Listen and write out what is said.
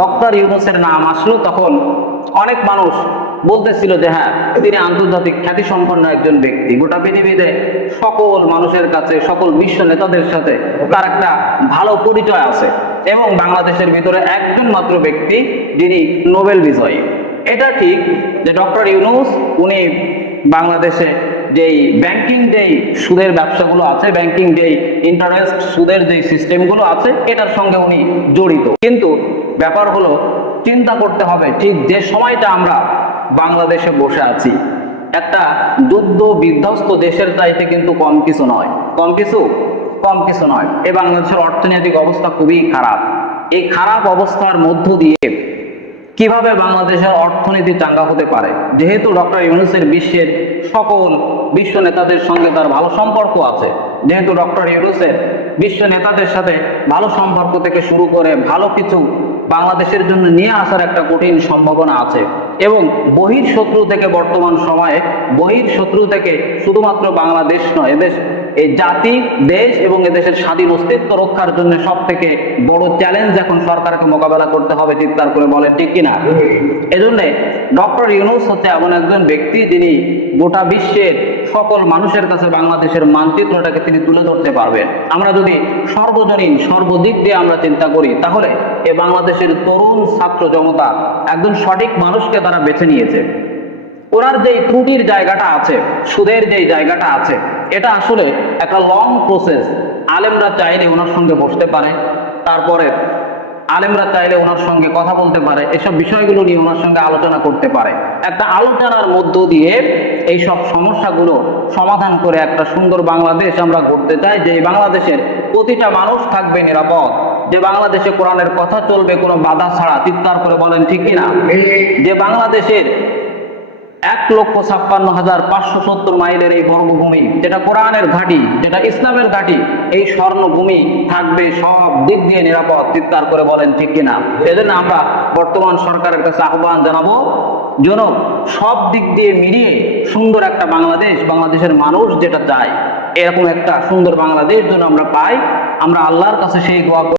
Doctor ইউনুসের নাম আসলো তখন অনেক মানুষ বলতেছিল যে হ্যাঁ তিনি আন্তর্জাতিক খ্যাতি সম্পন্ন একজন ব্যক্তি। গোটা পৃথিবীতে সকল মানুষের কাছে, সকল বিশ্ব নেতাদের সাথে তার একটা ভালো পরিচয় আছে এবং বাংলাদেশের ভিতরে একজন মাত্র ব্যক্তি যিনি নোবেল বিজয়ী। এটা ঠিক যে ডক্টর ইউনুস, উনি বাংলাদেশে যেই ব্যাংকিং যেই সুদের ব্যবসাগুলো আছে ব্যাংকিং যেই ইন্টারেস্ট সুদের যেই সিস্টেমগুলো আছে, এটার সঙ্গে উনি জড়িত। কিন্তু ব্যাপার হলো, চিন্তা করতে হবে, ঠিক যে সময়টা আমরা বাংলাদেশে বসে আছি। একটা যুদ্ধ বিধ্বস্ত দেশের চাইতে কিন্তু কম কিছু নয়। কম কিছু? কম কিছু নয়। এ বাংলাদেশের অর্থনৈতিক অবস্থা খুবই খারাপ। এই খারাপ অবস্থার মধ্য দিয়ে কীভাবে বাংলাদেশের অর্থনীতি চাঙ্গা হতে পারে? যেহেতু ডক্টর ইউনুসের বিশ্বের সকল বিশ্ব নেতাদের সঙ্গে তার ভালো সম্পর্ক আছে, যেহেতু ডক্টর ইউনুসের বিশ্ব নেতাদের সাথে ভালো সম্পর্ক থেকে শুরু করে ভালো কিছু বাংলাদেশের জন্য নিয়ে আসার একটা কঠিন সম্ভাবনা আছে। এবং বহির শত্রু থেকে বর্তমান সময়ে, বহির শত্রু থেকে শুধুমাত্র বাংলাদেশ নয়, এদেশ এই জাতি, দেশ এবং এদেশের স্বাধীন অস্তিত্ব রক্ষার জন্য সব থেকে বড় চ্যালেঞ্জ এখন সরকারকে মোকাবেলা করতে হবে চিৎকার করে বলেন, ঠিক কিনা? এজন্য ডক্টর ইউনুস হচ্ছে এমন একজন ব্যক্তি যিনি গোটা বিশ্বের সকল মানুষের কাছে বাংলাদেশের মানচিত্রটাকে তিনি তুলে ধরতে পারবেন। আমরা যদি সর্বজনীন, সর্বদিক দিয়ে আমরা চিন্তা করি, তাহলে এ বাংলাদেশের তরুণ ছাত্র জনতা একজন সঠিক মানুষকে তারা বেছে নিয়েছে। ওনার যেই ত্রুটির জায়গাটা আছে, সুদের যেই জায়গাটা আছে, এটা আসলে একটা লং প্রসেস আলেমরা চাইলে ওনার সঙ্গে বসতে পারে, তারপরে আলেমরা চাইলে ওনার সঙ্গে কথা বলতে পারে, এসব বিষয়গুলো নিয়ে ওনার সঙ্গে আলোচনা করতে পারে। একটা আলোচনার মধ্য দিয়ে এই সব সমস্যাগুলো সমাধান করে একটা সুন্দর বাংলাদেশ আমরা গড়তে চাই, যে বাংলাদেশের প্রতিটা মানুষ থাকবে নিরাপদ। যে বাংলাদেশে কোরআনের কথা চলবে কোনো বাধা ছাড়া, চিৎকার করে বলেন ঠিক কিনা? যে বাংলাদেশের এক লক্ষ ছাপ্পান্ন হাজার পাঁচশো সত্তর মাইলের এই বর্গভূমি যেটা কোরআনের ঘাঁটি, যেটা ইসলামের ঘাঁটি, এই স্বর্ণভূমি থাকবে সব দিক দিয়ে নিরাপদ, চিৎকার করে বলেন ঠিক কিনা সেজন্য আমরা বর্তমান সরকারের কাছে আহ্বান জানাব, যেন সব দিক দিয়ে মিলিয়ে সুন্দর একটা বাংলাদেশ, বাংলাদেশের মানুষ যেটা চায়, এরকম একটা সুন্দর বাংলাদেশ যেন আমরা পাই, আমরা আল্লাহর কাছে সেই করি।